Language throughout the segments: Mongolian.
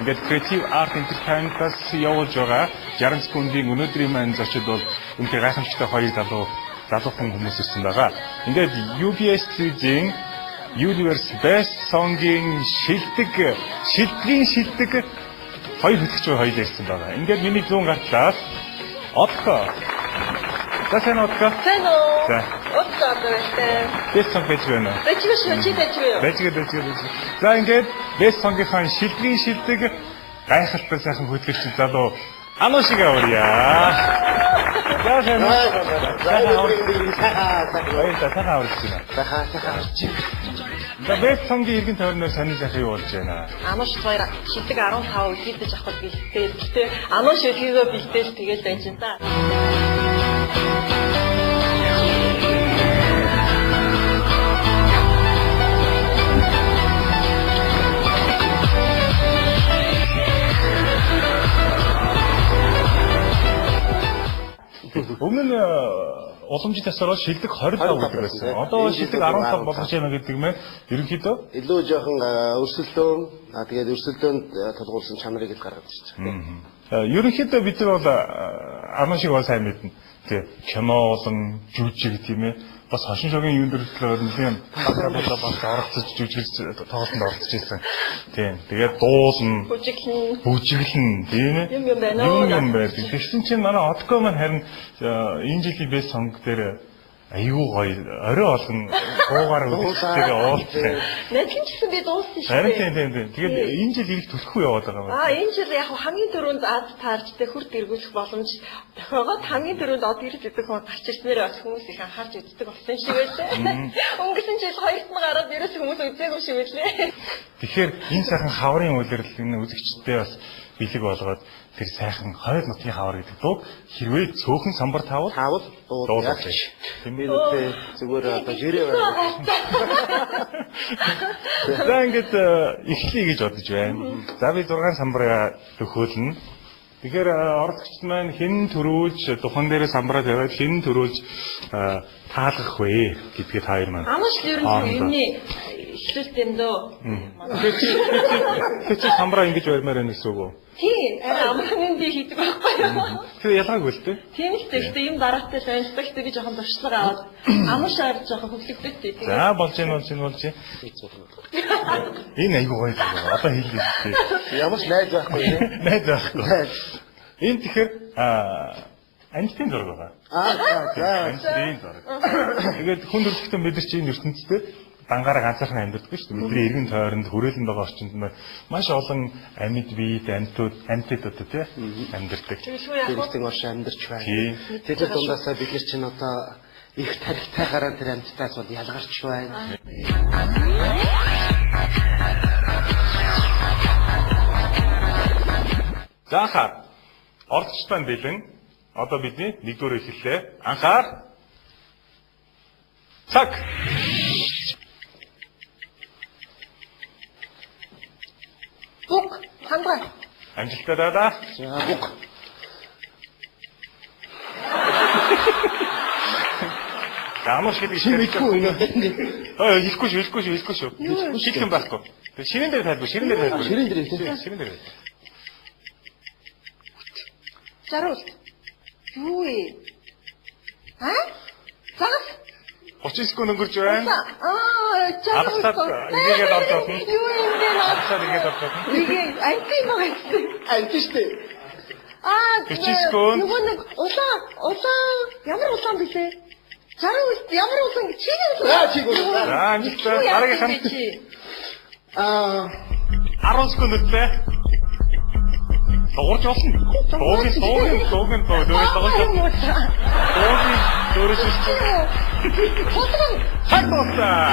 Ингээд Creative Art Entertainment-аас явуулж байгаа 60 секундын өнөөдрийн маань зочид бол үнэхээр гайхамшигтай хоёр залуухан хүмүүс ирсэн байгаа. Ингээд UBS Studio-ийн Universe Best Song-ийн шилдэг хоёр хөтлөгч хоёр ирсэн байгаа. Ингээд миний зүүн гартлаас Отко. Сайн Отко. Сайн уу? За. Отко гэдэг. Best Song байж байна уу? Байж байна. Байж. За ингээд Best Song-ийн шилдэг гайхалтай сайхан хөтлөгч залуу Анушига авъя. За Best Song-ийн иргэн тойрноор сонир захих юу болж байна? Ануш хоёр шилдэг 15 үлдээж авах бэлтээ. Гэтэ Ануш үлдээгээ бэлтээж тэгэл байж энэ та. Өмнө нь уламжит тасараа шилдэг 25 гэдэг байсан. Одоо шилдэг 15 болгож байна гэдэг мэн ерөнхийдөө илүү жоохон өрсөлдөөн тэгээд өрсөлдөөнд тулгуурсан чанарыг л гаргаж байна. Ерөнхийдөө бид нар бол Арман шиг бол сайн мэднэ. Тэ кино болон жүжиг тийм ээ. Бас хошин шогийн юунд төрөлтлөөр нэгэн багтаа бас оролцож жүжиг тоглолтод оролцож ирсэн. Тийм. Тэгээд дуулна. Бүжиглэн тийм ээ. Юм байна уу? Юм байна. Тэгсэн чинь манай Отко маань харин энэ жилийн Best Song дээр аюу гоё орой болгон гуугаар үлдээгээ уулзсан. Найдсан гэсэн би дууссан шүү. Харин тийм. Тэгээд энэ жил их төлөхгүй яваад байгаа юм. Энэ жил яг хамгийн түрүүнд аз таарчтай хүрт эргүүлэх боломж тохиогоод хамгийн түрүүнд од ирж идэх хүн гарч ирснээр бас хүмүүс их анхаарч үздэг болсон шиг байлаа. Өнгөрсөн жил хоёрт нь гараад ерөөс хүмүүс үзээгүй шиг байлээ. Тэгэхээр энэ сайхан хаврын үйлрэл энэ үзэгчдээ бас бэлэг болгоод тэр сайхан хоёр нутгийн хавар гэдэг дуу хэрвээ цөөхөн самбар таавал дуулах гэж. Тэмээдээ зүгээр одоо жирээ байна. За ингээд эхлэе гэж бодож байна. За би 6 самбараа төхөөлнө. Тэгэхээр оролцогчд маань хэн төрүүлж духан дээр самбараа тавиад хэн төрүүлж таалгах вэ гэдгийг та хоёр маань. Амш ерөнхийдөө юмны эхлүүлтэн дөө. Тэч самбараа ингэж барьмаар байна гэсэн үг үү? Тийм, амрахын би хийдэг байхгүй юу? Тэр ялгаагүй л дээ. Тийм л дээ, ийм дараатай сонирхдаг би жоохон туршлага аваад амшаар жоохон хөглөгдөж тийм. За болж байна. Энэ айгуу гоё юм. Одоо хэлээ. Ямар ч найз байхгүй тийм. Найз байхгүй. Энэ тэгэхээр анитын зураг байгаа. Анитын зураг. Тэгээд хүн төрөлхтөн бид нар чинь ертөнцид дангаараа ганцаархан амьддаг шүү дээ. Бидний эргэн тойронд хүрээлэнд байгаа орчинд маш олон амьд биед амьтдууд тий амьдэрдэг. Тэрэгтэн орш амьдарч байна. Тэгэхээр дундаасаа бид нар чинь одоо их тарихтайгаараа тэр амьдтаас бол ялгарч байна. За анхаар орцтой бэлэн одоо бидний нэгдүгээр эхэллээ. Анхаар цаг. Бук, хандгаа. Амжилттай даа. За бук. Амарш гэдэг Шимэхгүй юм. Хэлэхгүй шүү. Шилхэн байхгүй. Тэгээ ширэн дээр тайлбар. Ширэн дээр тийм. Ширэн дээр. Жаруул. Юу вэ? Цагаас 30 секунд өнгөрч байна. Жаруул. Игээд орж болно. Юу юм бэ? Игээд орж болно. Игээд антин байгаа гэсэн. Антиштэй. 40 секунд. Нөгөө нэг улаан ямар улаан бэлээ? Жаруул ямар улаан гэж чи чиг. За амжилттай. Дараагийн хамт. 10 секунд үлээ. Дуурж болно. Дуугийн дөрөж болно. Цаг дуусаа.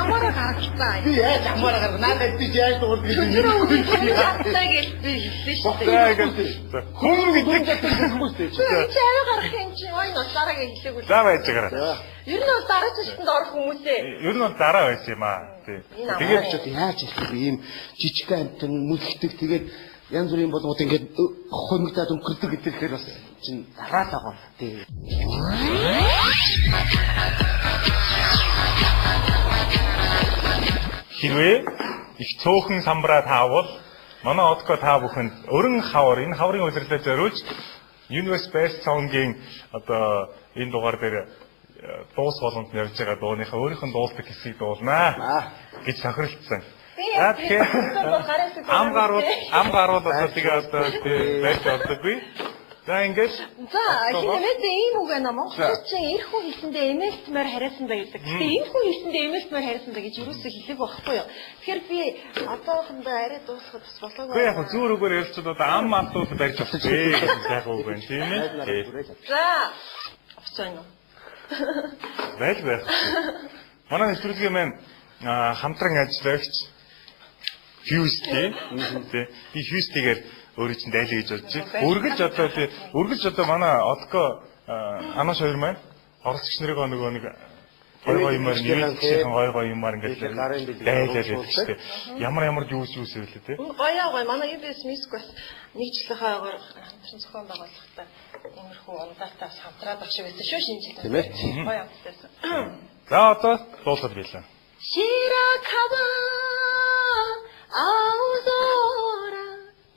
Амаараа гаргацгаа. Би яаж амаараа гаргана? Надад би яаж дуурд гэж юм. Хүн гэдэг хүмүүстэй чи. Чи аваа гарах юм чи ой нутаараа хэлээгүй. За байж байгаа. Ер нь бол дараа чиштэнд орох хүмүүсээ. Ер нь бол дараа байсан юм аа. Тэгээд ч яаж хэлэх ийм жижиг амтан мүлхдэг тэгээд янз бүрийн болгоод ингээд хомигдаад өнгөрдөг гэхээр бас чинь дараа таагаа тий. хэрвээ их цөөхөн самбараа таавал манай одко та бүхэнд өрн хавар энэ хаврын улирлаа зориулж Universe Best Song-ийн одоо энэ дугаар дээр дуус болгонд ярьж байгаа дууныхаа өөрийнх нь дуулдаг хэсгийг дуулнаа гэж тохиролцсон. За тэгэхээр ам гарууд одоо тэгээ одоо байж болдоггүй. За ингэж за хинэмээд ийм үг байна монголчин эх хүн хэлсэндээ эмэстмээр хариасан да гэдэг. Гэтэ энэ хүн хэлсэндээ эмэстмээр хариасан да гэж юусоо хэлээг байхгүй юу. Тэгэхээр би одоохондоо арай дуусахад бас болоогүй. Гэхдээ яг зүүр үгээр ярьчихад одоо ам малтууд барьж болчихжээ гэж сайхан үг байна тийм ээ. За авцсан уу. Байж байх. Манай нэвтрүүлгийн маань хамтран ажиллагч Fuse тийм. Би Fuse-гээр өөрөө чинь дайлаа гэж бодож байна. Үргэлж одоо манай Одко Анош хоёр маань оролцогч нарыг нөгөө нэг гой юмар ингээд дайлаа гэдэг чинь ямар юус ирлээ те. Гоё манай UBS Music бас нэг жилийнхаагаар хамтран зохион байгуулалтаа иймэрхүү ундаатай хамтраад багш байсан шүү шинжлэх. Тийм ээ. Гоё амтсан. За одоо дуулахад билээ. Ширакава аузора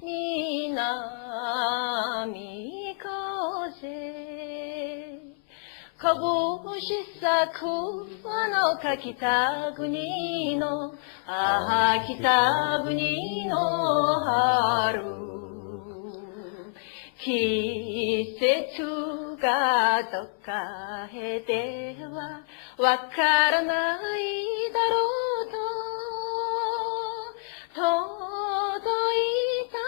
Minamikoze Kabushi-saku no kakitaguni no kitaguni no haru Kisetsu ga dokka hede wa wakaranai darou to Todoita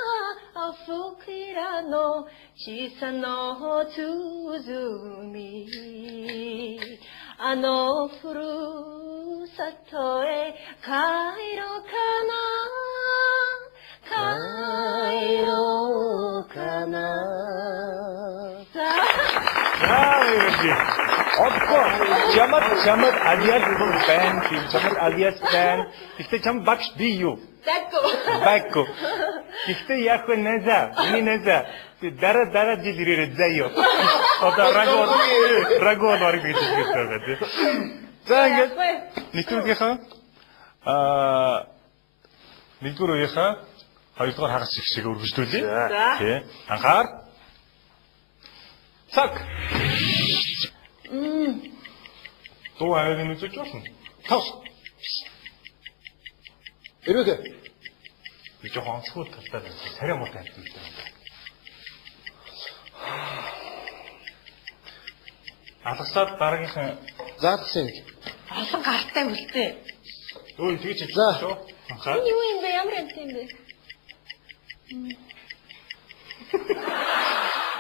fukira no chisa no tsuzumi Ano furusato e kairo kana Kairo kana Одко чамд алиас бand тийм чамд алиас band ихтэй чам багш би юу Бако ихтэй яг нэза миний нэза дараа жил ирээд заяа одоо рагон ориг гэж хэлдэг тийм за ингээд нэвтрүүлгийнхаа нэгдүгээр үеийнхаа хоёрдугаар хагас шиг өргөжлүүлье тийм анхаар цаг Дуу аягийн үзэж болно. Тос. Ирвэгэ. Би жоохон онцгой талтай байна. Царай муутай хэлдэг юм. Алгасаад дараагийнхан заадсан. олон гартай үлдээ. өө тэгэж За. хэлсэн шүү. Анхаа. Энэ юу юм бэ? Ямар юм бэ?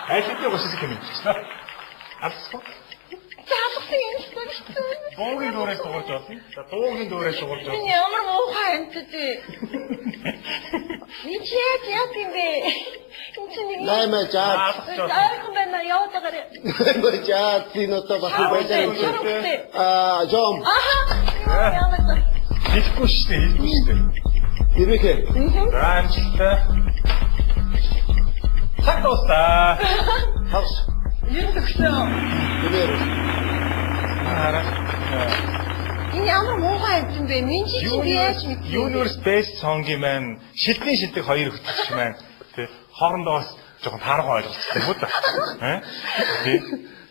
Айхтээ гошиг юм чинь. Алгасаа. Заалгасан юм шүү. Дуугийн дөрөөс сугарч болно. За дуугийн дөрөөс сугарч болно. Энэ ямар муухай юм бэ? Ничээд яа юм бэ? Энэ чинь нэг Наймаа жаа. Айхан байна яваад байгаа. Наймаа жаа тиното баху байдаг. Жом. Аха. Ямар Хэлэхгүй шүү дээ. Ирвэгэ. За амжилттай. Цаг дуустаа. Тос. юм төгсөн. Тэгэр. Энэ ямар муухай юм бэ? Минь чи яаж мэдв? Universe Best Song-ийн маань шилдний шилдэг хоёр хөтөлч маань тий хоорондоо бас жоохон таарах ойлголцтой юм уу та? Тий.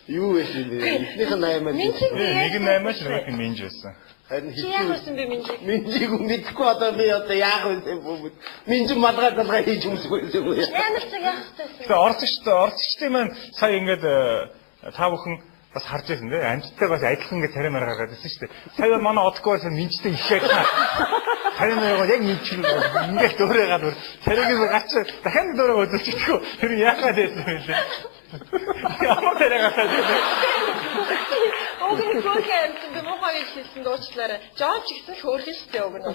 Юу вэ энэ? Эхнийх нь 8 Минь чи нэг нь 8-аас нөгөөх нь минж байсан. харин чи яах вэ минь чи? Минжиг мэдхгүй одоо би одоо яах вэ юм. Минж малгай хийж өмсгүй юм. Ямар ч яах вэ? Тэгээ орцогчтой маань сая ингээд та бүхэн бас харж байсан тий амттайг бас адилхан ингээд царай мараа гаргаад байсан шүү дээ. Сая бол манай одохгүй байсан минжтэй их шахаа. Царай мараа яг минжиг ингээд дөөрэ гадуур царайг гач дахин дөөрэ өдөрчихөө. Тэр яахад байсан юм бэ? Ямар царай гасаад байна. Огны програм чинь муухай хэлсэн дуучлаарай. Жоб ч гэсэн хөөрхөн шүү дээ огно.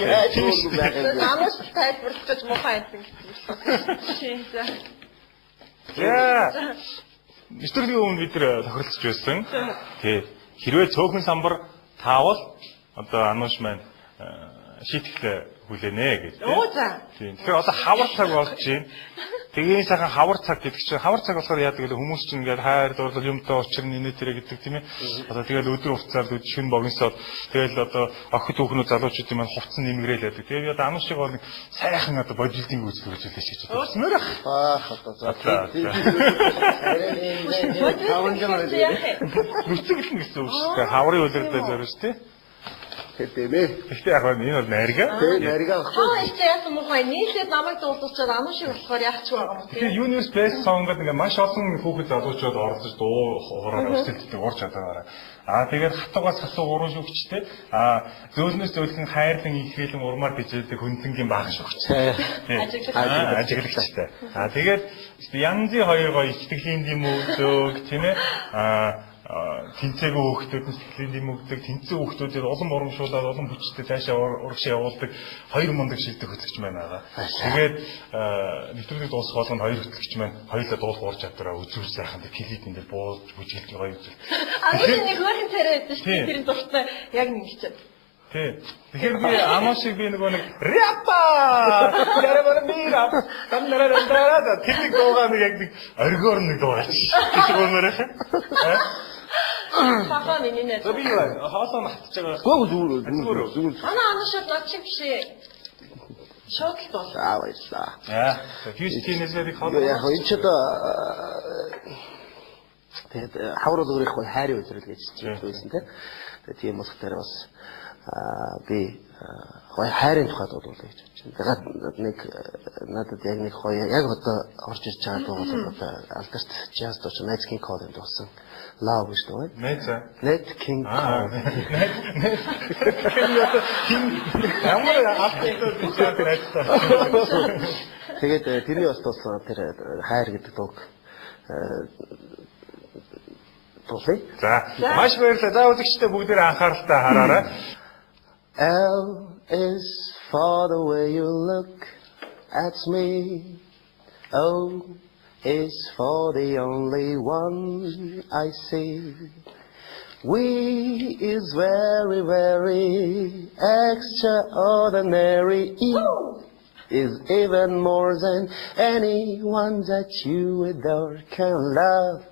Яаж юм бэ? Намаас тайлбарлаж муухай юм гэсэн. Яа. Нэвтрүүлгийн өмнө бид нэр тохиролцож байсан. Тий. Хэрвээ цөөхөн самбар таавал одоо анууш маань шийтгэл хүлээнэ гэж. Оо за. Тийм. Тэгэхээр одоо хавар цаг болж байна. Тэгээ сайхан хавар цаг гэдэг чинь хавар цаг болохоор яадаг вэ хүмүүс чинь ингээд хайр дурлал юмтай учрын инээ тэрэ гэдэг тийм ээ. Одоо тэгэл өдөр хугацаар шин богиносоод тэгэл одоо охид хүүхнүүд залуучууд маань хувцсан нэмгрээл байдаг. Тэгээ одоо амын шиг бол нэг сайхан одоо бодлын үзэл гэж хэлж байгаа. Нөр одоо за. нүцгэлэн гэсэн үг шүү дээ. Хаврын үлрэлдээ зориулж тий. Тэгтээ Гэхдээ яг энэ бол найрга. Тэг нарга авах. Аа ихтэй яасан мохой нийлээд намайг дуулуучаад аман шиг болохоор яах ч байгаа юм тий. Тэгээ Universe Best Song гэдэг ингээ маш олон хүүхэд залуучууд оролцож дуу хоороор өсөлтөд урж чадаагаар. Тэгээд хатуугаас хатуу уран шүгчтэй. Зөөлнөөс зөөлхөн хайрлан ихээлэн урмаар бижээдэг хүндэнгийн баах шүгч. Ажиглагчтай. Тэгээд янзын хоёр гоё итгэлийн юм өгдөг тийм ээ. Тэнцээгөө хүүхдүүд нь сэтгэлийн юм өгдөг, тэнцээ хүүхдүүдэд улам урамшуулаад улам хүчтэй цаашаа урагшаа явуулдаг хоёр мундаг шилдэг хөтлөгч маань байгаа. Тэгээд нэвтрүүлэг дуусах болгонд хоёр хөтлөгч маань хоёулаа дуулах ур чадвараа үзүүр сайхан клип энэ дээр буулж бүжгэлдэг гоё үзэл. Аа нэг хөрхэн царай байдаг шүү дээ. Тэрийн дуртай яг нэгчээд. Тий. Тэгэхээр би амаа шиг би нөгөө нэг рапа ярабар мира тандараа тэрний дуугаа нэг яг нэг оргиор нэг дуугаач. Гэж гомороо. Папа миний нэ. Би хаалаа матж байгаа. Зүгээр. Ана шууд над чи биш ээ. Шок бол. Баярлаа. Яа. Фьюстинээс яг хаа. Яг энэ ч одоо тэгээд хаврал өөрийнх нь хайрын үзрэл гэж хэлсэн тийм. Тэгээд тийм болохоор бас би хайрын тухай дуулах гэж байна. Тэгээд нэг надад яг нэг хоёр яг одоо орж ирж байгаа дуу бол одоо алдарт jazz дууч Nat King Cole-ын дуусан Love гэж дуу. Nat King Cole. Ямар автомобиль бичээд байсан. Тэгээд тэрний бас дуусан тэр хайр гэдэг дууг дуулъя. За маш баярлалаа. За үзэгчдээ бүгдээ анхааралтай хараарай. L is for the way you look at me. O is for the only one I see. We is very, very extraordinary. E is even more than anyone that you adore can love.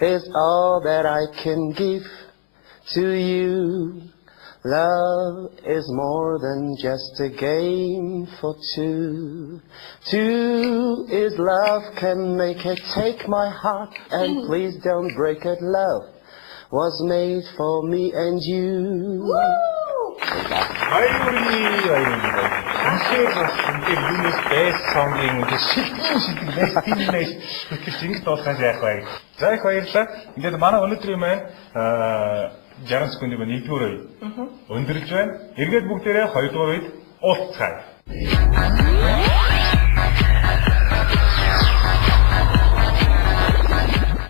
Is all that I can give to you. Love is more than just a game for two. Two is love can make it. Take my heart and please don't break it. Love was made for me and you. Universe Best Song-ийн шилдэг бэст ингэж дуусгаж яах вэ? За их баярлалаа. Ингээд манай өнөөдрийн маань 60 секундын маань 1-р үе өндөрлж байна. Эргээд бүгдээрээ 2-р үед уулзцгаая.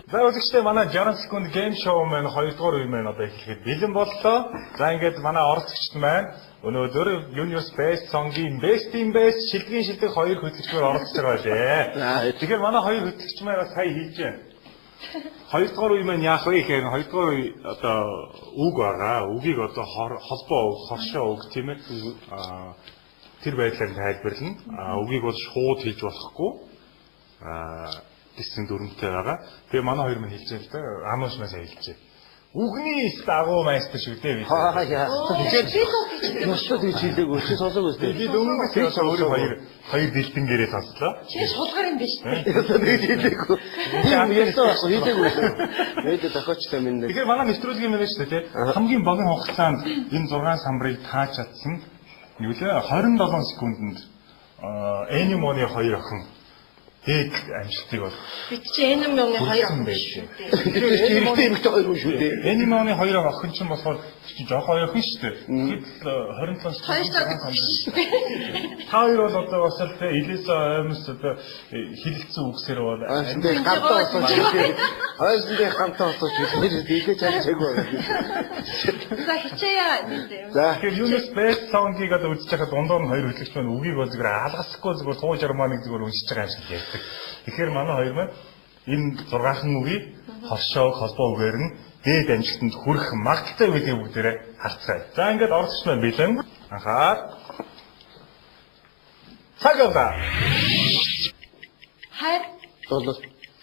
За үзэгчдээ манай 60 секунд гейм шоу маань 2-р үе маань одоо эхлэхэд бэлэн боллоо. За ингээд манай оролцогчд маань өнөөдөр Universe Best Song-ийн Best in Best шилдэг хоёр хөтлөгчөөр оролцож байгаа лээ. Тэгэхээр манай хоёр хөтлөгч маань бас сая хийж байна. 2-р үе маань яах вэ гэхээр 2-р үе одоо үг байгаа. Үгийг одоо холбоо үг, хоршоо үг тийм ээ. Тэр байдлаар тайлбарлана. Үгийг бол шууд хийж болохгүй. Гэсэн дүрмтэй байгаа. Тэгээ манай хоёр маань хэлж байгаа л да. Амууш маань сайн хэлжээ. Үгний дагуу майстер шүү дээ бид. Яа. Ястад гэж хэлээгөө чи сонсоогүй шүү дээ. Бид өмнө нь өөрөө хоёр бэлтэнгээрээ сонслоо. Чи сулгаар юм биш. Ястад гэж хэлээгөө. Тийм ястад хэлээгөө. Мэдээ тохиочтой минь. Тэгэхээр манай нэвтрүүлгийн мэн шүү дээ. Хамгийн богино хугацаанд энэ 6 самбарыг тааж чадсан. Юу лээ 27 секундэд Anyone 2 охин дэг амжилтыг бол Бид чи энэ мөний 2 охин шүү дээ. Хэрэгтэй эмэгтэй хоёр хүн шүү дээ. Anyone 2 охин ч болохоор чи жоох хоёр охин шүү дээ. Тэгэхэд 27 та хоёр бол одоо бас л тэ Элиза аймс одоо хилэлцэн үгсээр бол Аашлдээ хамтаа осооч хэлээ. Аашлдээ хамтаа осооч хэлээ. Дийгээ чаг байгаа. За хичээе гэдэг. За тэгэхээр Universe Best Song-ийг одоо үзэж байхад дундуур нь хоёр хөтлөгч маань үгийг бол зүгээр алгасахгүй зүгээр туу жарманыг зүгээр уншиж байгаа юм шиг ярьдаг. Тэгэхээр манай хоёр маань энэ 6хан үгийг хоршоо холбоо үгээр нь дээд амжилтанд хүрэх магадaltaй гэдгийг бүгдээрээ харцгаая. За ингээд оролцогч маань бэлэн. Анхаар. Цагаага. Хайр Доллар.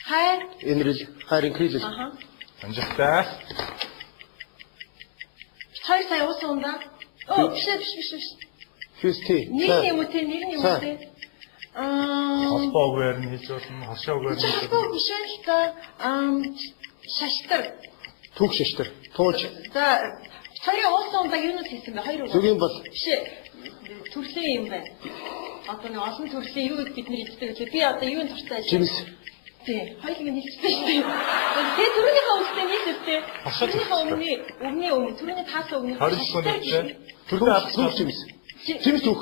Хайр. Энерл. Хайр инкрилс. Аха. Амжилттай. 2 сая уусан ундаа. Оо биш. Хьюсти. Нэр юм уу те? Холбоогээр нь хийж болно, хошоогоор нь хийж болно. Холбоо биш л та. Шаштар. Түг шаштар. Тууж. За 2 уусан ундаа юу нь хийсэн бэ? 2 уу? Зүгийн бол Биш. Төрлийн юм байна. Одоо нэг олон төрлийн юу бид нар хийдэг вэ? Би одоо юунд туртай ажиллаж жимс. тий. Хоёулыг нь хэлчихсэн шүү дээ. Тэгээ түрүүнийхээ үстэй нийлээстэй. Түрүүнийхээ өмнө түрүүний таасан өмнө 20 секунд өгчээ. Түрүү Түг жимс. Жимс түг.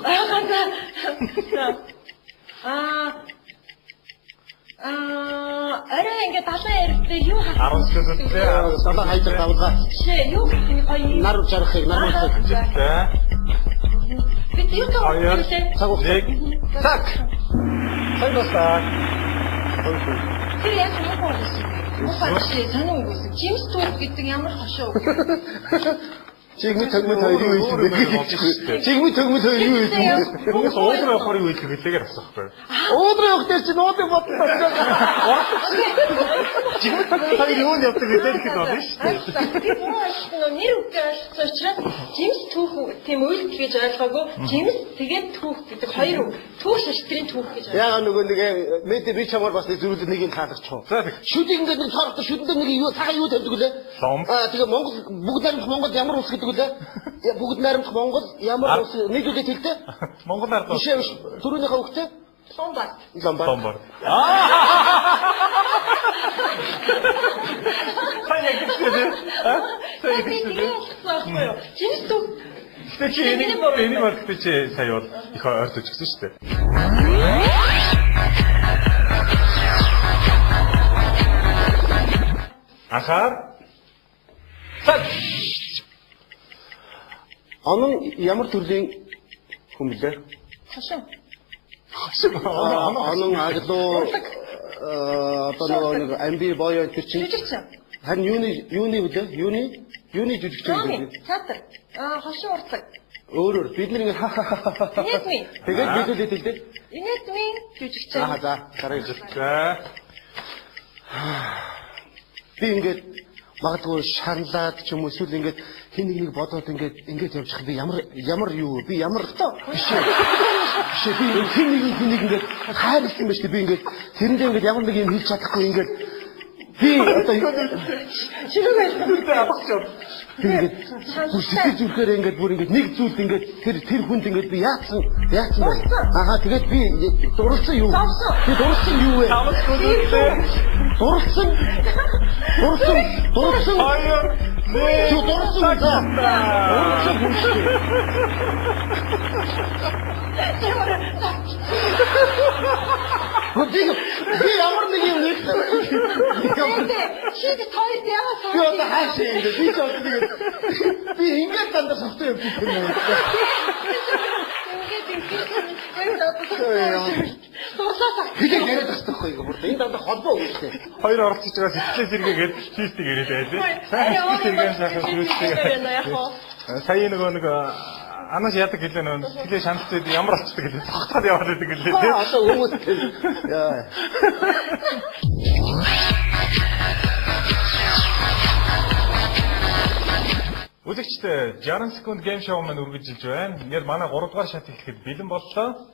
Арай ингээд далайн яригтэй юу 10 секунд өгчээ. Сала хайдар давлгаа. Шээ юу гэх юм гоё. Нар жарахыг нар. Амжилттай. Бид юу Хоёр. гэдэг Цаг уу. Нэг. Цаг. Хоёросаа. Тэр яг юу болсон бэ? Мухаш санаа үгүйсэн. Жимс тур гэдэг ямар хошоо үг. Чигми төгмөд хоёр юу ийсэн. Чигми төгмөд хоёр юу ийсэн. Хүмүүс уудраа явахыг үйлдэх хэлээгээр авсахгүй. Уудраа явах дээр чи нуудыг бодсон. Жигмэд хоёр юу явдаг гэдэг хэд болно шүү дээ. Би нөө нэр үгтэй ойлгосон учраас жимс түүх тийм үйлдэл гэж ойлгоогүй. Жимс тэгээд түүх гэдэг хоёр үг. Түүх шаштрын түүх гэж ойлгоо. Яа нөгөө нэг мэд би чамаар бас зөвлөд нэг юм хаалгачих. За тэг. Шүдийг ингээд нэг тоорох шүдэнд нэг юу цагаан юу тавьдаг үлээ. Лом. Тэгээ Монгол бүгд найрамдах Монгол ямар улс гэдэг үлээ. Бүгд найрамдах Монгол ямар улс нэг үлээ хэлтэй. Монгол ард Биш биш. Түрүүнийхээ үгтэй. Ломбар. Ламбар. Сайн яг гэсэн. Сайн Би гэсэн. тэгээд ойлгохгүй юу? Жимс түүх Тэгэхээр энийг болгочих чи сая бол их ойртож өгсөн шүү дээ. Анхаар. Цаг. Онон ямар төрлийн хүн блэ? хошоо. Онон аглуу одоо нэг амби боёо тэр чинь Жүжигчин. харин юуны үлээ? Юуны жүжигчин Томми. үлээ? Театр. Хошоо уртаг. Өөрөөр бид нэг Инэтми. тэгээд бид үлээ хэлдэг. Инэтми жүжигчин. Аа за гараа. За. Би ингээд магадгүй шаналаад ч юм уу эсвэл ингээд хин нэг бодоод ингээд явж хах би ямар юу би ямар биш би хин нэг ингээд хайрлсан байж би ингээд тэрэндээ ингээд ямар нэг юм хийж чадахгүй ингээд би одоо Ширүү байсан. ингээд бүсгэж зүрхээр ингээд бүр ингээд нэг зүйлд ингээд тэр хүнд ингээд би яатсан байна. Ахаа тэгээд би дурлсан юу? Би дурлсан юу вэ? Дурлсан. Хоёр. Чи дурлсан за. Дурлсан бүсгүй. Би ямар нэг юм нэгсэн. Шид тойд яа Би одоо хаашаа юм бэ? Би ч одоо тэгээд би ингээд дандаа сохтой юм шиг юм. Хэдийг яриад байгаа байхгүй юу? Энэ дандаа холбоо үүстэй. Хоёр оролцож байгаа сэтгэлээ зэрэгэгээд фистиг яриад байлээ. Сая нэг анаас яадаг гэлээ нөө сэтгэлээ шаналцаад ямар болцдог гэлээ. Тогтоод яваад байдаг гэлээ. Одоо хүмүүс яа. Үзэгчдээ 60 секунд гейм шоу маань үргэлжилж байна. Ингээд манай 3 дугаар шат эхлэхэд бэлэн боллоо.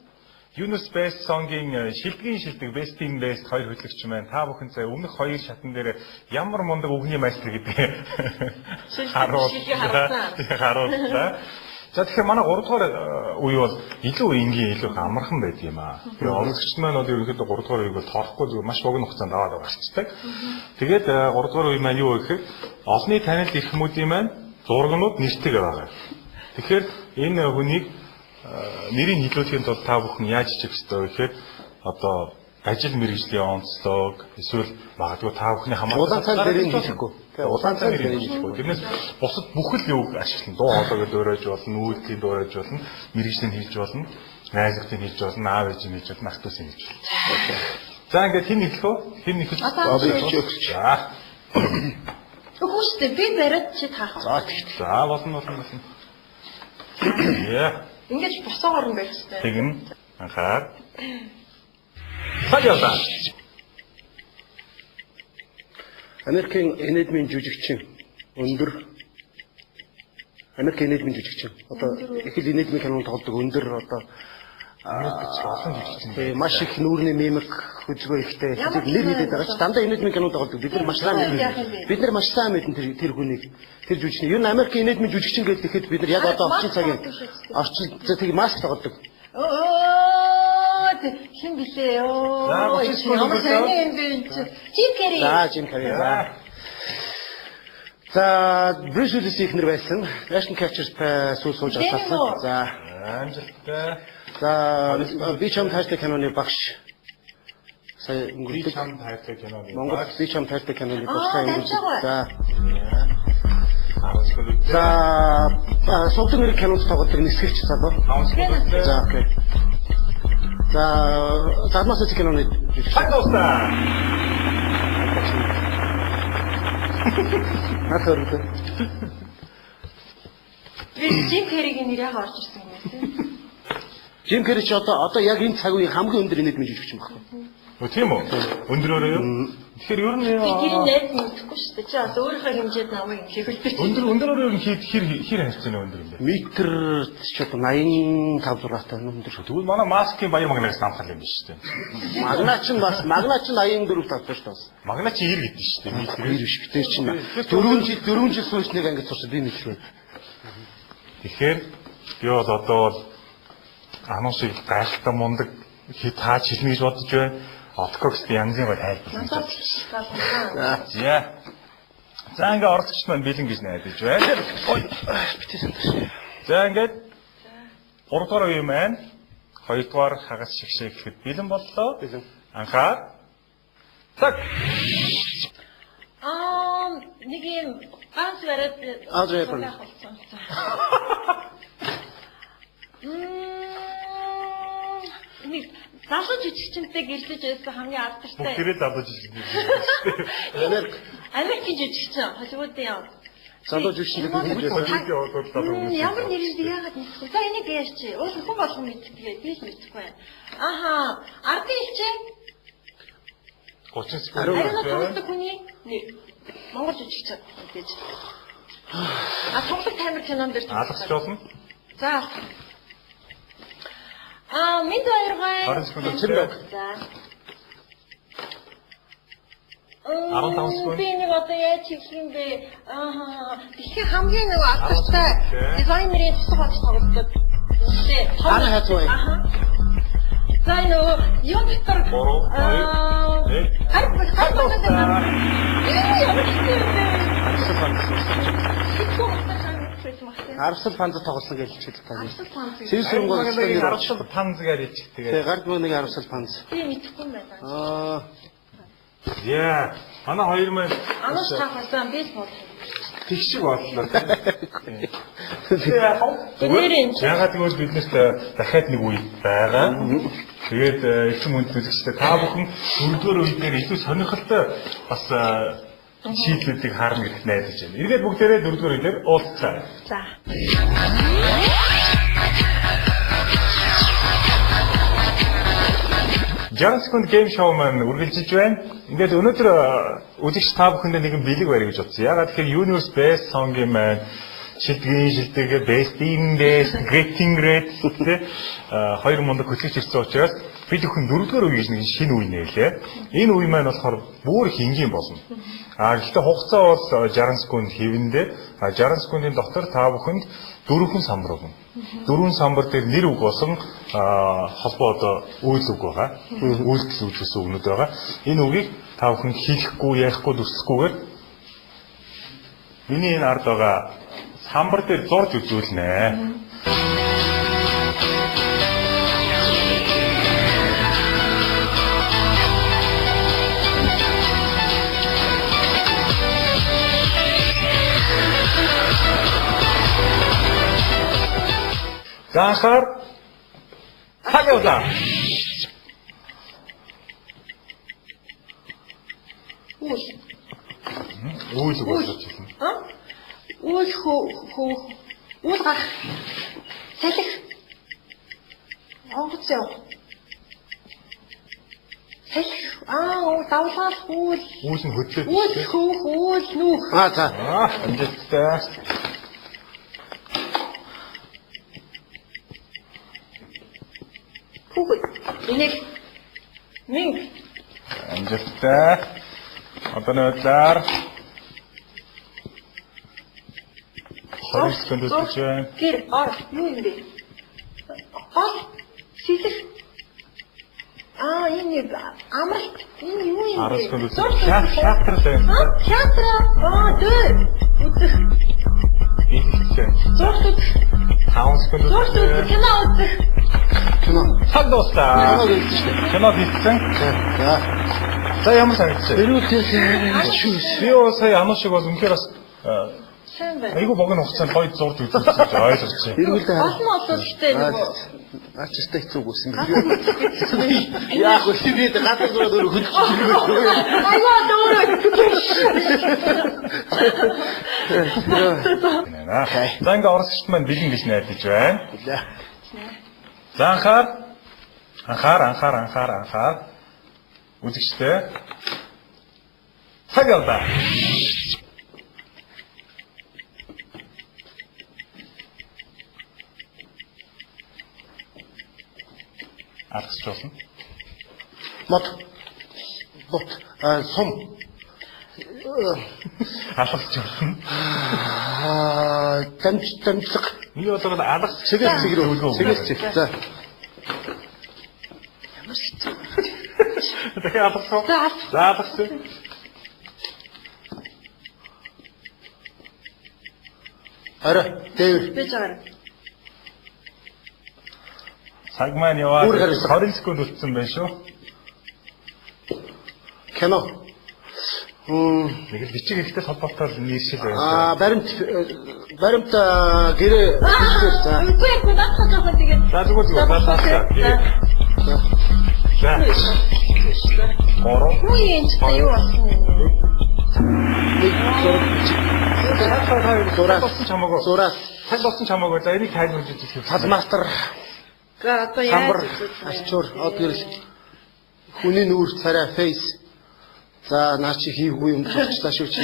Universe Best Song-ийн шилдэг Best Team Best хоёр хөтлөгч маань та бүхэн сая өмнөх хоёр шатн дээр ямар мундаг өгний майстер гэдэг харууллаа. За тэгэхээр манай 3 дугаар үе бол илүү энгийн, илүү амархан байд юм аа. Тэгээ онцгч маань одоо ерөнхийдөө 3 дугаар үеийг бол тоорохгүй зүгээр маш богино хугацаанд аваад байгaalцдаг. Тэгээд 3 дугаар үе маань юу вэ гэхээр олонний танил ирэх хүмүүсийн маань зургнууд нэртэйг байгаа. Тэгэхээр энэ хүнийг нэрийг нийлүүлэхэд бол та бүхэн яаж хийх ёстой вэ гэхээр одоо ажил мэргэжлийн онцлог эсвэл магадгүй та бүхний хамаарал Улаан цай дээрээ хийхгүй. Улаан цай дээрээ хийхгүй. Тэрнээс бусад бүхэл юуг ашиглана. Дуу хоолойг дөөрөж болно, үйлдэлийг дөөрөж болно, мэргэжлийн хийж болно, найзлалтыг хийж болно, аав ээжийн хийж болно, ах дүүсийн хийж болно. За ингээд хэн нэглэх вэ? Хэн нэглэх? За. Өгөөстэй би бариад чи таах. За болно. Яа. Ингээд босоогоор нь байх хэрэгтэй. Тэгнь анхаар. Саяа. Америкийн энедмийн жүжигчин өндөр Америк энедмийн жүжигчин. Одоо их л энедмийн кинонд тоглодог өндөр одоо олон жүжигчин. маш их нүүрний мимик хөдөлгөөн ихтэй нэр хэлээд байгаа ч дандаа энедмийн кинонд тоглодог. Бид нар маш сайн мэднэ тэр хүнийг. Тэр жүжигчин. Ер нь Америк энедмийн жүжигчин гэдэг ихэд бид нар яг одоо орчин цагийн тийг маск тоглодог. Хин билээ ёо. За, ямар сони юм бэ энэ чи. Жим Керри. За, Жим Керри. За, Брюс Уиллис ихнэр байсан. Ashton Kutcher сууж авсан. За, амжилттай. за, би чам таартай киноны багш. Сая Би өнгөрдөг. чам таартай киноны. Монгол би чам таартай киноны багш сая өнгөрдөг. За. 10 секунд. За, сувдаг нэр кинонд тоглодог нисгэгч залуу. 5 секунд. За, окей. За, Зармаас киноны жүжигчин. Тагтаа. Хатөрдөө. Би Жим Керригийн нэр яг орж ирсэн юм байна. Жим Керри ч одоо яг энэ цаг үеийн хамгийн өндөр энедмийн жүжигчин баггүй. Тийм үү? Өндөрөөрөө юу? Тэгэхээр ер нь Би тэр найз мэдхгүй шүү дээ. Чи бас өөрийнхөө хэмжээд намайг юм хэвлэлтэй. өндөрөөрөө ер нь хэр харьцсан өндөр юм бэ? Метр ч одоо 85 6-тай өндөр шүү. Тэгвэл манай маскын баяр магнаас намхал юм биш үү? Магна ч 84 тавтай шүү дээ. Магна чи 90 гэдэг шүү дээ. Метр биш битэр чинь 4 жил сууч нэг ангид сурсан би мэдлээ. Тэгэхээр би бол одоо ануусыг гайхалтай мундаг таач хэлнэ гэж бодож байна. Откокс янзын гол тайлбарлаж байна. За ингээ орцогч маань бэлэн гэж найдаж байна. Ой битсэн тааш. За ингээд 3 дугаар үе маань 2 дугаар хагас шигшээ гэхэд бэлэн боллоо. Анхаа. Так. Нэг юм ганц бараад нэг залуу жижигчэнтэй гэрлэж байсан хамгийн алдартай. Бүгдээ залуу жижигчэн. Америкийн жижигчин Холливуудын яв. Залуу жижигчин гэдэг нь ямар нэрээр яагаад мэдхгүй. За энийг яарч. Уул хүн болгон мэдтгээ. Би л мэдхгүй байна. Аха, ардын хичээ 30 секунд. Ариун тоглолт хүний Монгол жижигчин гэж. Тоглолт таймер кинонд дэр алгасч болно. За. Минь баяргай. 20 секунд чимээ. За. 15 секунд. Би нэг одоо яаж хийх юм бэ? Тэгэхээр хамгийн нэг алдартай дизайнерийн тусгай болж тоглолдог. Ана хацвай. За нөгөө юм дотор Арсал панз тоглосон гэж хэлчихэл таа. Сэрсүн Арсал панз гэж хэлчих тэгээд. Тэгээ гард нэг арсал панз. би мэдэхгүй юм байна. Яа. Манай хоёр маань Анаас таахсан би л бод. тэг шиг боллоо. Гэнэрэн. Ягаад гэвэл биднэрт дахиад нэг үе байгаа. Тэгээд элчин хүнд үзэгчтэй та бүхэн дөрөвдүгээр үе дээр илүү сонирхолтой бас шийдлүүдийг харна гэдэгт найдаж байна. Эргээд бүгдээрээ дөрөвдүгээр үе дээр уулзцаа. За. Жаргал секунд гейм шоу маань үргэлжилж байна. Ингээд өнөөдөр үзэгч та бүхэндээ нэгэн бэлэг барь гэж бодсон. Ягаад тэгэхээр Universe Best Song-ийн маань шилдэг, Best in Best, Getting Red гэх хоёр мундаг хөтлөгч ирсэн учраас бид бүхэн дөрөвдүгээр үе гэж нэг шинэ үе нээлээ. Энэ үе маань болохоор бүр их энгийн болно. Гэхдээ хугацаа бол 60 секунд хэвэндээ 60 секундын дотор та бүхэнд дөрвөн самбар өгнө. Дөрвөн самбар дээр нэр үг болсон холбоо одоо үйл үг байгаа. Үйлдэл үүсгэсэн үгнүүд байгаа. Энэ үгийг та бүхэн хийхгүй, ярихгүй, дүрслэхгүйгээр миний энэ ард байгаа самбар дээр зурж үзүүлнэ. За анхаар хагуулаа. Үйл болж байна. Үйл хөө үйл гах. Салхи. Онгоц яв. Салхи. Давлаас хүүл. Үүс нь хөдлөө. Хүүл хүүл нүүх. За. Амжилттай. Хүүхэд. Энийг минь Амжилттай. Одооний байдлаар 20 секунд үтж байна. гэр ор юу юм бэ? Ор сэлэх. Энэ амралт. Энэ юу юм 10 бэ? секунд үтж. Шатрал байна. Театр. Дөр. Үзэх. Ийхтэй. Зурт үзэх. 5 секунд Зурт үзэх. үтж. Кино үзэх. Кино. Цаг дуустаа. Кино үзсэн шүү дээ. Кино хийсэн. За. За ямар санагдчих. Эрүүлээс Би oo сая ануу шиг бол үнэхээр бас Сайн байна. айгу богино хугацаанд гоё зурд үзсэн гэж ойлгож байна. эрүүлдээ Олон олон гэхдээ нөгөө Ачтай хэцүү гүйсэн. Яг үгүй би гадар зураад өөр хөлж ирсэн. Айгаа дөөрөө. За ингээ оросчт маань бэлэн гэж найдаж байна. За. За анхаар. Үзэгчтэй. Цаг явдаа. Аргасч болно. Мод. Сум. Алгасч болно. Тамцэг. Би одоо алгас Цэгэл. За. Тэгэхээр алгасч. За алгасч. Арай. Дээр. Би жаар. Цаг маань яваад 20 секунд үлдсэн байна шүү. Кино. Нэг л бичиг ихтэй холбоотой нэршил байна. Баримт гэрээ хийчихсэн. За. Үгүй яг надад жоохон тэгээд. За зүгээр. За. Гурав. Хүү юм чи юу болсон юм? Зураг. Зураг. Цаг болсон чамаагүй. За энийг тайлбарлаж үзэх. Талмастар. За одоо Самбар. яаж Ачуур. Од гэрэл. Хүний нүүр царай фейс. За наа чи хийхгүй юм болчихлаа шүү чи.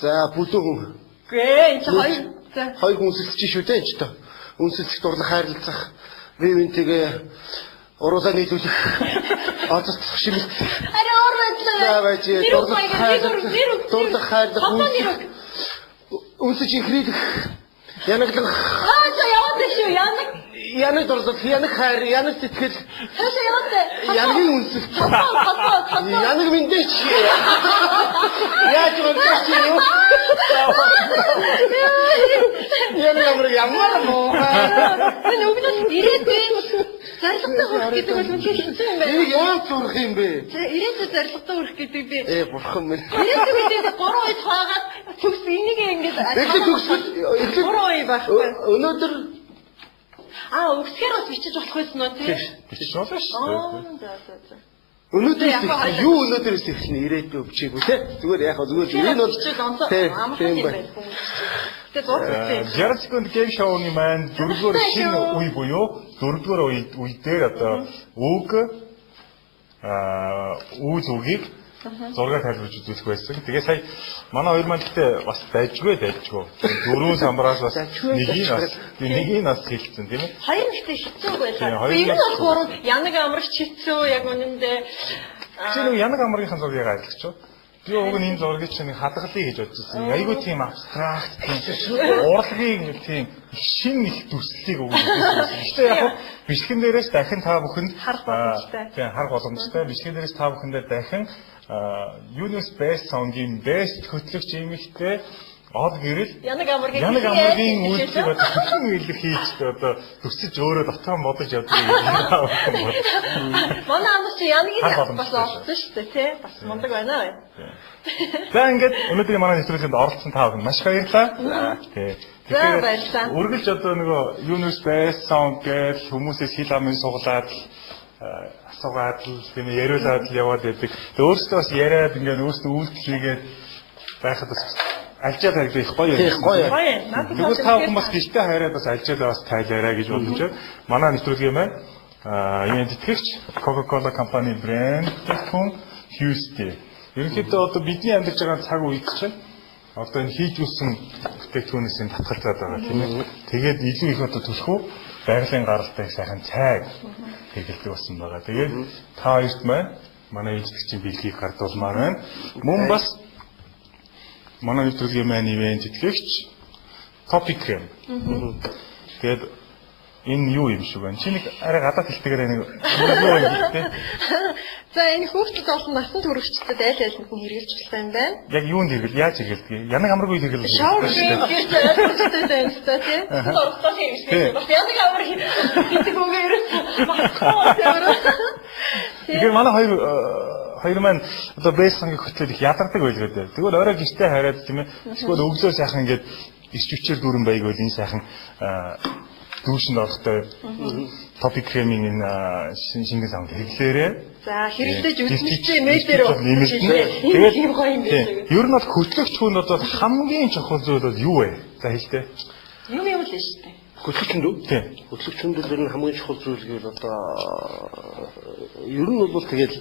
За бүдүүн хүн. Гээ чи хоёр. За. Хоёр хүн үнсэлж шүү дээ ч тоо. Үнсэлцэх дурлах хайрлах. Бивэнтэйгээ уруулаа нийлүүлэх. Одод шимэлцэх. Арай ор байдлаа. За байж дурлах хайрлах. Үнсэж ихрийдэх. Янаглах. За яваад шүү. Янаг дурлах, янаг хайр, янаг сэтгэл. Хаашаа яваад вэ? Янгийн үнсэл. Янаг мэндэж. Яаж болчих юм? Ямар муу. Энэ өгнөс ирээдүй зарлагтай хүрэх гэдэг бол үнэхээр хэцүү юм байна. Энийг яаж сурах юм бэ? За ирээдүй зарлагтай хүрэх гэдэг би. Бурхан минь. Ирээдүй гэдэг 3 үед хаагаад төгс энийг ингэж Эхлээд 3 үй байхгүй. Өнөөдөр Өгсгөр бас бичиж болох байсан уу тий? Бичиж болно шүү. За. өнөөдөр юу өнөөдөөс эхэлнэ ирээдүй өвчээгүй те зүгээр яг зүгээр энэ бол тийм байна. Тэгээ 60 секунд гейм шоуны маань дөрөвдүгээр шинэ үе буюу дөрөвдүгээр үе дээр одоо үг үе зүгийг зургаар тайлбарж үзүүлэх байсан. Тэгээ сая манай хоёр маань гэхдээ бас дайжгүй. Дөрвөн самбараас бас нэгийг нас хийлцэн тийм ээ. Хоёр нэгтэй хэцүү байлаа. Ер нь бол гурав янаг амрагч хэцүү яг үнэндээ. Тэр янаг амрагийнхын зургийг айлгч юу? Би уг нь энэ зургийг чинь хадгалъя гэж бодчихсон. Айгүй тийм абстракт тийм урлагийн тийм шин их дүрслэлийг өгөх гэсэн. Гэхдээ яг бичлэгэн дээрээс дахин та бүхэнд харах боломжтой. Тийм харах боломжтой. Бичлэгэн дээрээс та бүхэндээ дахин Universe Best Song-ийн Best хөтлөгч эмэгтэй од гэрэл янаг амрагын үйлчлэг одоо хөтлөн үйлчлэг хийж одоо төсөж өөрөө дотоо бодож явдаг юм байна. Манай ам чи янагийн бас олсон шүү дээ тий. Бас мундаг байна. За ингээд өнөөдрийн манай нэвтрүүлгэнд оролцсон та бүхэн маш баярлалаа. Тий. Тэгэхээр үргэлж одоо нөгөө Universe Best Song гэж хүмүүсээс хил амын суглаад асуугаад тийм яриулаад яваад байдаг. Өөрөөсөө бас яриад ингээд өөрөөсөө үйлдэл хийгээд байхад бас альжаад хайдаг их гоё. Гоё. Тэгвэл та бүхэн бас гэртээ хараад бас альжаад бас тайлаарай гэж бодож байна. Манай нэвтрүүлгээ маань Ийм тэтгэгч Coca-Cola компани брэнд хүн Fuse-тэй. Ерөнхийдөө одоо бидний амьдарч байгаа цаг үед чинь одоо энэ хийж үүссэн бүтээгдэхүүнээс энэ татгалзаад байгаа тийм ээ. Тэгээд илүү их одоо төлхөө байгалийн гаралтай сайхан цайг хэрэглэдэг болсон байгаа. Тэгээд та хоёрт манай эзэгчийн бэлгийг гардуулмаар байна. Мөн бас манай нэвтрүүлгийн маань ивент тэтгэгч Topic Cream. Тэгээд энэ юу юм шиг байна? Чи нэг арай гадаад хэлтэйгээр нэг юу юм гэхдээ. За энэ хүүхдэд олон насан туршидчдад аль альнд нь хэрэгжилж байгаа юм байна. Яг юунд хэрэгэл? Яаж хэрэгэлдэг? Янаг амаргүй хэрэгэлдэг. Шоур гэж ойлгохтой байна ч тийм. Дуртай хэрэгждэг. Бас янаг амар гэдэг үгээр Тэгэхээр манай хоёр маань одоо бэйс сангийг хөтлөд их ядардаг байлгаад байна. Тэгвэл орой гэртээ хараад тийм ээ. Тэгвэл өглөө сайхан ингээд ич хүчээр дүүрэн байгаад энэ сайхан дүүшинд орохтой Topic Cream-ийн энэ шингэн савнд хэрэглээрээ. За хэрэглэж үзчихээ мэдээр тэгээд юм гоё юм байна. Ер нь бол хөтлөгч хүнд бол хамгийн чухал зүйл бол юу вэ? За хэлтэй. Юм л шүү дээ. Хөтлөгчөнд үү? Тийм. Хөтлөгчөнд л ер нь хамгийн чухал зүйл гэвэл одоо ер нь бол тэгээд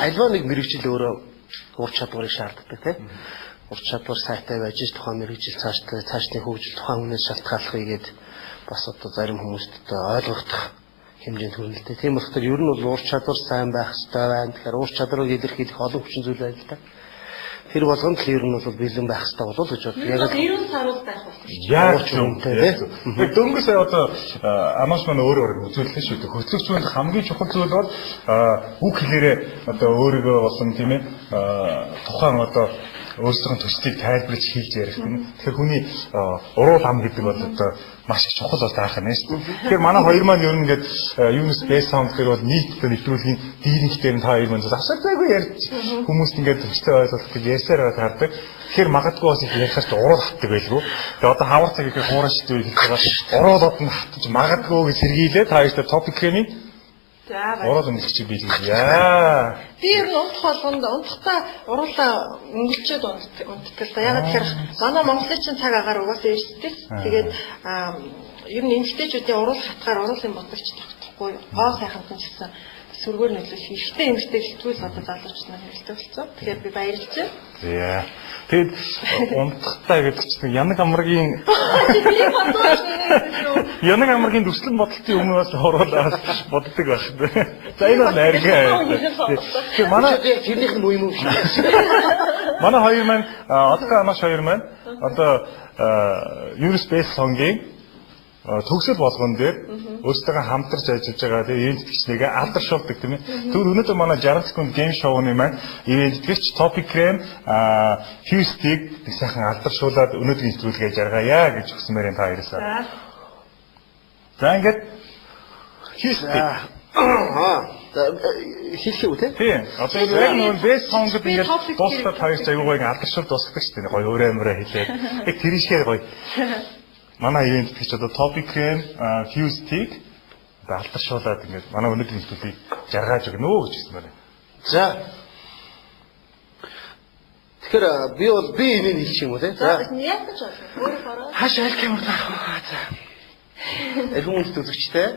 альва нэг мэрэгжил өөрөө ур чадварыг шаарддаг тийм. Ур чадвар сайтай байж тухайн мэрэгжил цаашдын хөгжил тухайн хүнээс шалтгааллах ийгээд бас одоо зарим хүмүүст ойлгох хэмжээнд хүрнэлтэй. Тийм болохоор ер нь бол ур чадвар сайн байх хэрэгтэй байна. Тэгэхээр ур чадварыг илэрхийлэх олон хүчин зүйл байна л да. Тэр болгонд л ер нь бол бэлэн байх хэрэгтэй болов гэж боддог. Яг 90 саруул байх болсон. Яг үнэтэй тийм. Дөнгөж сая одоо анонс маань өөр үзүүлсэн шүү дээ. Хөтлөгчөнд хамгийн чухал зүйл бол үг хэлээрээ одоо өөрийгөө болон тийм ээ тухайн одоо өөрсдийн төслийг тайлбарлаж хэлж ярих юм. Тэгэхээр хүний уруу лам гэдэг бол одоо маш их чухал бол таах юм шүү дээ. Тэгэхээр манай хоёр маань ер нь ингээд Unus Base Sound гэх бол нийтдээ нэвтрүүлгийн дийлэнхтэр нь та хоёр маань завсаргаагүй ярьж хүмүүст ингээд төслөө ойлгох гэж ярьсаар байгаа таардаг. Тэгэхээр магадгүй бас их ярихаар ч уруу хатдаг байлгүй. Тэгээ одоо хавар цаг ихэ хуурай шидвэ хэлж байгаа. Уруу дод нь хатж магадгүй гэж сэргийлээ. Та хоёртай Topic Cream-ийн за уруу дэмжигч биелээ. Яа. Би ер нь унтах болгонд унтахтаа уруулаа өнгөлчөөд унтдаг. Ягаад тэгэхээр манай Монголын чинь цаг агаар угаасаа ирсдэг. Тэгээд ер нь эмэгтэйчүүдийн уруул хатгаар уруулын бодогч тогтохгүй. Гоо сайхансан ч гэсэн сүргээр нөлөөлөх ихтэй эмэгтэй сэтгүүл одоо залууч нар хэрэгтэй болсон. Тэгэхээр би баярлж байна. Яа. Тэгэд унтахтаа гэдэг чинь янаг амаргийн янаг амаргийн төслөн бодолтын өмнөөс хоруулаад боддог байх. За энэ бол найргаа. Тэгэхээр манай тэрнийх нь юм уу? Манай хоёр маань одоо анаш хоёр маань одоо Unus Base Sound-ийн төгсөл болгон дээр өөрсдөө хамтарч ажиллаж байгаа. Тэгээ ивент тэтгэгчнийгээ алдаршуулдаг тийм ээ. Тэгвэл өнөөдөр манай 60 секунд гейм шоуны маань ивент тэтгэгч Topic Cream Fuse-ийг нэг сайхан алдаршуулад өнөөдрийн нэвтрүүлгээ жаргая гэж хүсмээр энэ та хоёроосаа. За ингээд Fuse. Хэлхий үү те? Тийм. Одоо яг нэг Base Sound-д ингээд дуустал хоёрч аягүй гоё алдаршуул дуусгадаг шүү дээ. Гоё өөрөө амираа хэлээд. Яг тэр ишгээр гоё. Манай ивент гэж одоо Topic Cream Fuse-ийг алдаршуулад ингээд манай өнөөдрийн нэвтрүүлгийг жаргаж өгнө гэж хэлсэн байна. За. Тэгэхээр би энийг хэлчих юм уу те? За яг ч болно. Өөрөө хараа. Хаш аль камер таах вэ? За. Хүмүүс үзэгчтэй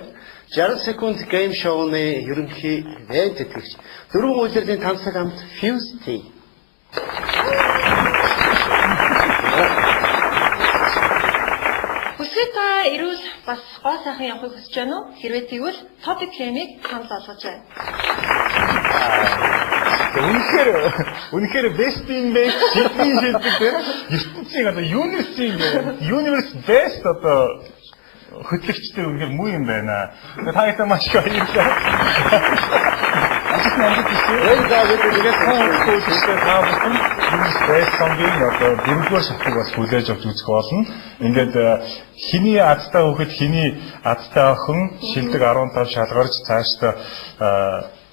60 секунд гейм шоуны ерөнхий ивент тэтгэгч 4 үйлдвэрлэлийн 5 цаг хамт Fuse-тэй. Хүсээ та ирүүл бас гоо сайхан явахыг хүсэж байна уу? Хэрвээ тэгвэл Topic Cream-ийг санал болгож байна. Үнэхээр best in best шилдэг тийм ертөнцийн одоо Universe best одоо хөтлөгчтэй үнэхээр муу юм байна. Та ястаа маш их баярлалаа. Ажил намд гэсэн. Яг тэгээд хөтлөгчтэй та бүхэн Unus Base Sound-ийн одоо дөрөвдүгээр шатыг бас хүлээж авч үзэх болно. Ингээд хиний адтай хөхөд хиний адтай охин шилдэг 15 шалгарч цаашдаа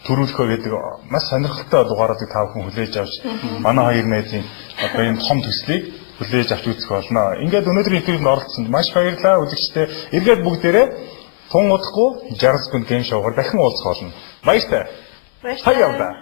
төрүүлэхөө гэдэг маш сонирхолтой дугааруудыг та бүхэн хүлээж авч манай хоёр найзын одоо энэ том төслийг хүлээж авч үзэх болно. Ингээд өнөөдрийн нэвтрүүлэгт оролцсонд маш баярлалаа. Үзэгчдээ эргээд бүгдээрээ тун удахгүй 60 секунд гейм шоугаар дахин уулзах болно. Баяртай. Баярлалаа.